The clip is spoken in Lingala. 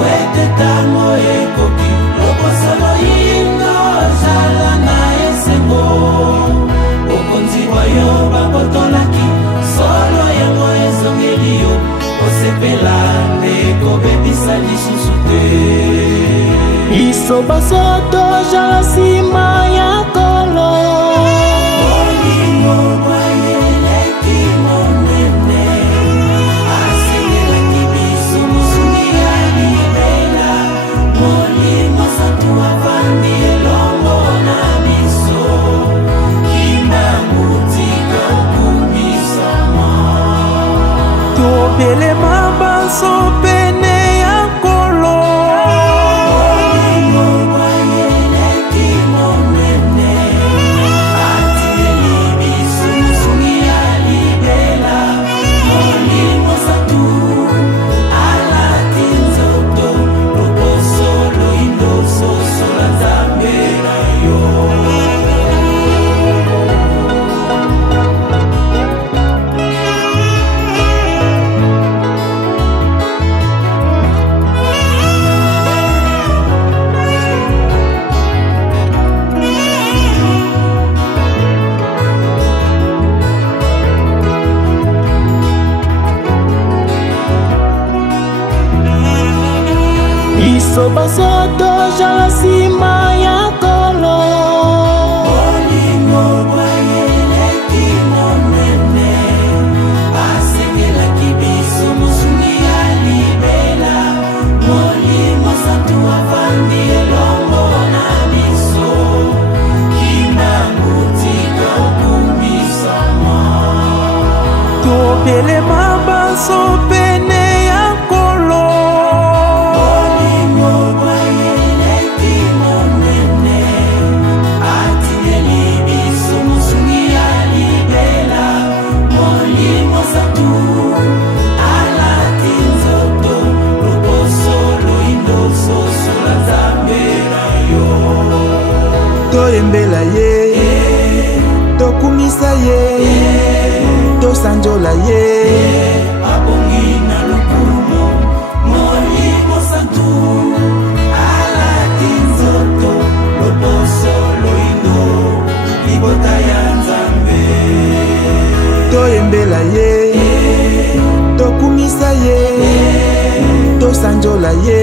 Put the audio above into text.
wete tango ekoki lokosolo ino jala na esengo okonzi wayo bakotolaki solo yango ezongeli yo osepela ndeko bebisa lisusu te biso basoto jala nsima ya kolo olingo bwayeleki monene asengelaki biso mosungi ya libela molimo santu avandi elongo na biso kimbangutika okumisama tobelema banso pene ya kolo olingo bwayeleki monene atieli biso mosungi ya libela molimo santu alati nzoto loposo loindo sosola nzambe na yo biso basoto jala nsima ya kolo olingo bwayeleki monene asengelaki biso mosungi ya libela molimo santu avandi elongo na biso kimbangutika okumisama tobelema banso pene ya kolo olingo bwayeleki monene atieli biso mosungi ya libela molimo santu alati nzoto loposo loindo sosola nzambe na yo toyembela ye tokumisa ye tosanjola ye abongi na lokumu molimo santu alati nzoto loposo loindo libota ya nzambe toyembela ye tokumisa ye tosanjola ye